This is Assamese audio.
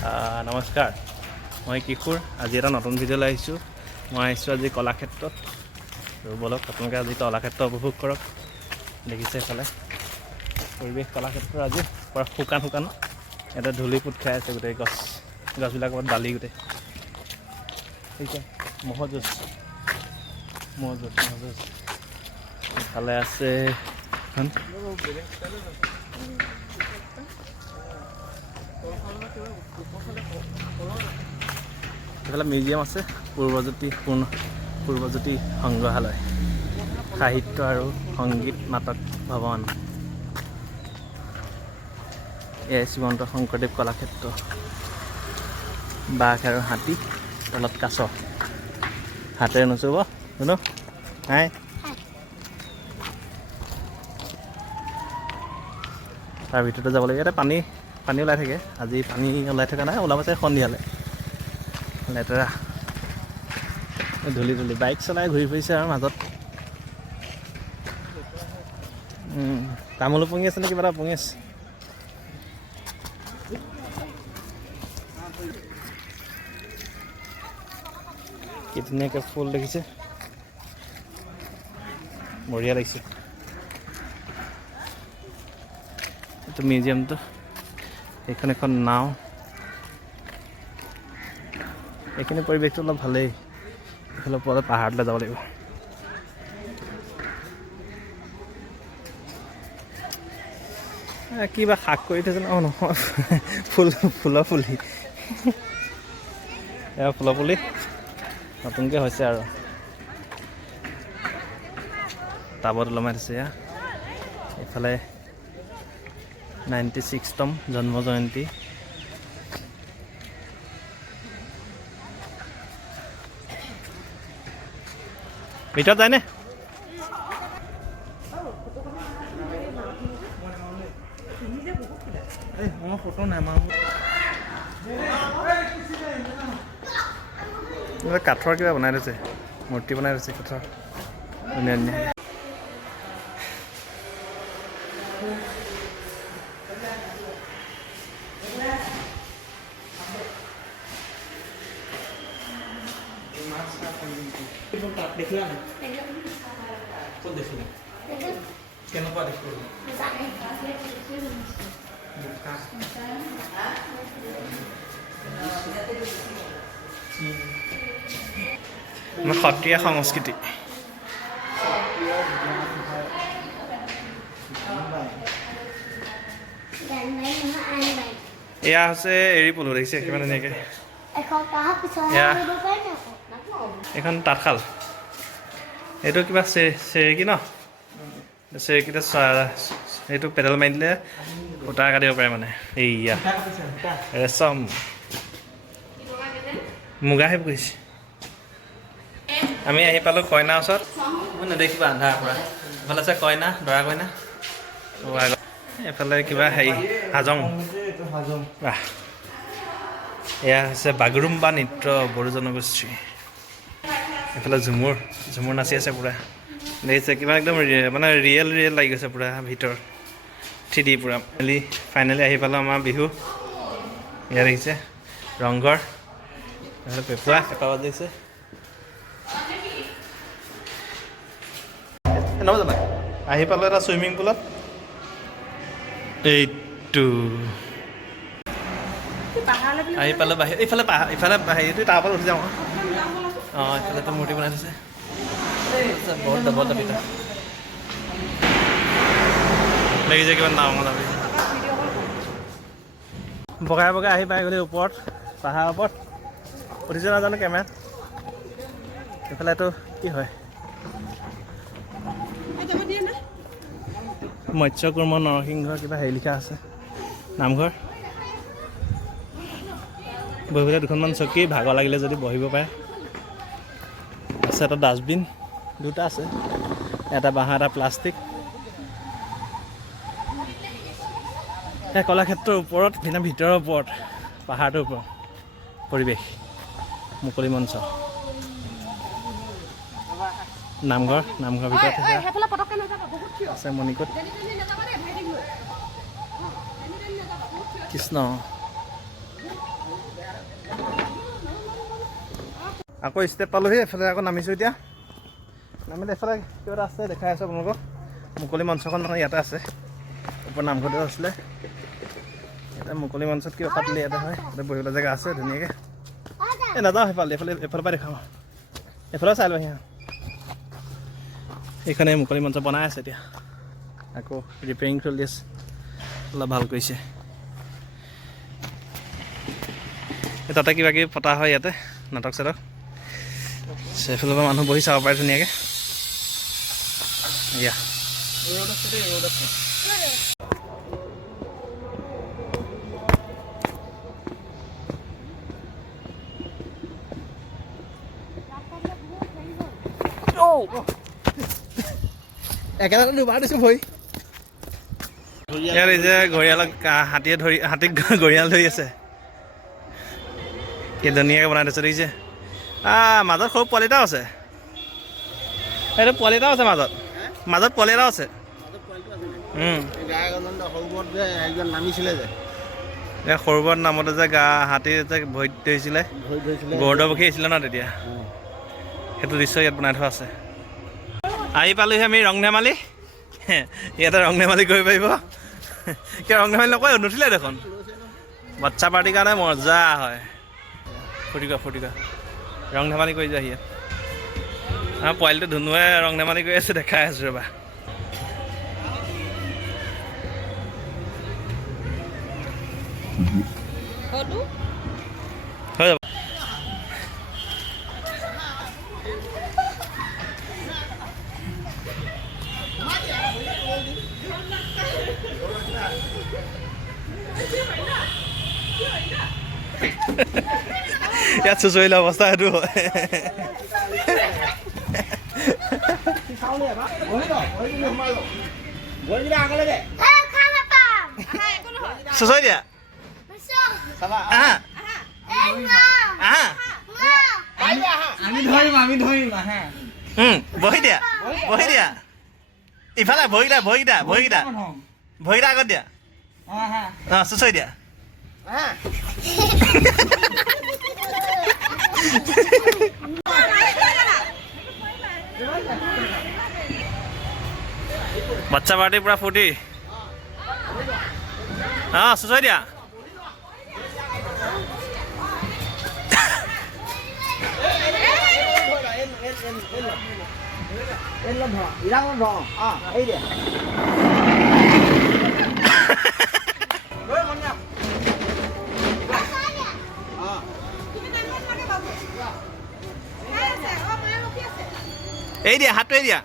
নমস্কাৰ, মই কিশোৰ। আজি এটা নতুন ভিডিঅ'লৈ আহিছোঁ। মই আহিছোঁ আজি কলাক্ষেত্ৰত। বলক আপোনালোকে আজি কলাক্ষেত্ৰ উপভোগ কৰক। দেখিছে এইফালে পৰিৱেশ কলাক্ষেত্ৰৰ আজি পূৰা শুকান এটা ধূলি পোত খাই আছে গোটেই গছবিলাকত বালি গোটেই ঠিক আছে। ম'হযুঁজ ইফালে আছে এইফালে মিউজিয়াম আছে, পূৰ্বজ্যোতি সংগ্ৰহালয়, সাহিত্য আৰু সংগীত নাটক ভৱন। এয়াই শ্ৰীমন্ত শংকৰদেৱ কলাক্ষেত্ৰ। বাঘ আৰু হাতী, তলত কাছ, হাতেৰে নুচুব শুনো নাই। তাৰ ভিতৰতে যাব লাগে। ইয়াতে পানী ওলাই থাকে। আজি পানী ওলাই থকা নাই, ওলাব চাগে সন্ধিয়ালৈ। লেতেৰা ধূলি বাইক চলাই ঘূৰি ফুৰিছে আৰু মাজত তামোলো পঙি আছে নে কিবা এটা পঙি আছে। কি ধুনীয়াকৈ ফুল দেখিছে, বঢ়িয়া লাগিছে। এইটো মিউজিয়ামটো, এইখন এখন নাও। এইখিনি পৰিৱেশটো অলপ ভালেই। এইফালে ওপৰলৈ পাহাৰলৈ যাব লাগিব। কিবা শাক কৰি থৈছে নহয়, ফুলৰ পুলি। এয়া ফুলৰ পুলি নতুনকৈ হৈছে আৰু টাবত ওলমাই থৈছে। এয়া এইফালে 96তম জন্ম জয়ন্তী। ভিতৰত যায়নে? ফটো নাই কাঠৰ কিবা বনাই থৈছে, মূৰ্তি বনাই থৈছে কাঠৰ, ধুনীয়া। দেখিলা নাই? ক'ত দেখিলা? কেনেকুৱা দেখিলা? সত্ৰীয়া সংস্কৃতি। এয়া হৈছে এৰী পলু, দেখিছে কিমান ধুনীয়াকৈ। এখন তাঁতশাল, এইটো কিবা চেৰেকী ন? চেৰেকীতে এইটো পেডেল মাৰি দিলে সূতা কাটিব পাৰে মানে। এইয়া ৰেচম মুগাহে কৰিছে। আমি আহি পালোঁ কইনাৰ ওচৰত। মই নেদেখিবা আন্ধাৰৰ পৰা। এইফালে আছে কইনা, দৰা কইনা। এইফালে কিবা হেৰি হাজং। বাহ, এয়া হৈছে বাগৰুম্বা নৃত্য, বড়ো জনগোষ্ঠী। এইফালে ঝুমুৰ নাচি আছে পূৰা, দেখিছে কিমান একদম মানে ৰিয়েল লাগি গৈছে পূৰা ভিতৰ 3D পূৰা। ফাইনেলি আহি পালোঁ আমাৰ বিহু। ইয়াত দেখিছে ৰংঘৰ, এইফালে পেঁপা বাজিছে। আহি পালোঁ এটা চুইমিং পুলত। এইটো আহি পালোঁ বাহিৰ, ইফালে হেৰিটো তাৰ ওপৰত উঠি যাওঁ। অঁ, এইফালেতো মূৰ্তি বনাই থৈছে, বহুত ভিতৰ লাগিছে কিমান ডাঙৰ লাগিছে। বগাই আহি পাই গ'লি ওপৰত, পাহাৰৰ ওপৰত উঠিছে নাজানো কেমেৰাত। এইফালে এইটো কি হয়, মৎস্যকুৰ্ম নৰসিংহৰ কিবা হেৰি লিখা আছে, নামঘৰ। বহিবলৈ দুখনমান চকী, ভাগৰ লাগিলে যদি বহিব পাৰে। আছে এটা ডাষ্টবিন, দুটা আছে, এটা বাঁহ এটা প্লাষ্টিক। এই কলাক্ষেত্ৰৰ ওপৰত, ভিতৰৰ ওপৰত, পাহাৰটোৰ ওপৰত পৰিৱেশ, মুকলি মঞ্চ, নামঘৰ ভিতৰত আছে মণিকোট। কৃষ্ণ আকৌ ষ্টেপ পালোহি এফালে আকৌ নামিছোঁ এতিয়া নামিলে এফালে কিবা এটা আছে দেখাই আছোঁ আপোনালোকক মুকলি মঞ্চখন মানে ইয়াতে আছে ওপৰ নামঘৰতে আছিলে ইয়াতে মুকলি মঞ্চত কিবা পাতিলে ইয়াতে হয় ইয়াতে বহিবলৈ জেগা আছে ধুনীয়াকৈ এই নাযাওঁ সেইফালে এফালৰ পৰা দেখাওঁ এফালে চাই লওঁ এইখনে মুকলি মঞ্চ বনাই আছে এতিয়া আকৌ ৰিপেয়াৰিং চলি আছে অলপ ভাল কৰিছে তাতে কিবা কিবি পতা হয় ইয়াতে নাটক চাটক সেইফালৰ পৰা মানুহ বহি চাব পাৰে ধুনীয়াকৈ এয়া একেলগে দুবাৰ দিছোঁ ভৰি ইয়াত এই যে ঘৰিয়ালক হাতীক ঘৰিয়াল ধৰি আছে কি ধুনীয়াকৈ বনাই দিছে দেখিছে মাজত সৰু পোৱালি এটাও আছে সেইটো পোৱালি এটাও আছে মাজত পোৱালি এটাও আছে এই সৰুবৰ নামতে যে হাতী যে ভৰিত ধৰিছিলে গৌৰৱপক্ষী আহিছিলে ন তেতিয়া সেইটো দৃশ্য ইয়াত বনাই থোৱা আছে আহি পালোহি আমি ৰং ধেমালি ইয়াতে ৰং ধেমালি কৰিব পাৰিব কিয় ৰং ধেমালি নকয় নুঠিলে দেখোন বাচ্ছা পাৰ্টিৰ কাৰণে মজা হয় ফূৰ্তি ৰং ধেমালি কৰি যায় ইয়াত পোৱালিটো ধুনুৱে ৰং ধেমালি কৰি আছে দেখাই আছোঁ ৰ'বা হৈ যাব ইয়াত চুচৰিলে অৱস্থা সেইটো হয় চুচৰি দিয়া বহি দিয়া ইফালে ভৰিকেইটা আগত দিয়া চুচৰি দিয়া বাচ্চা পাৰ্টি পুৰা ফূৰ্তি চুচৰি দিয়া এই দিয়া হাতটো এই দিয়া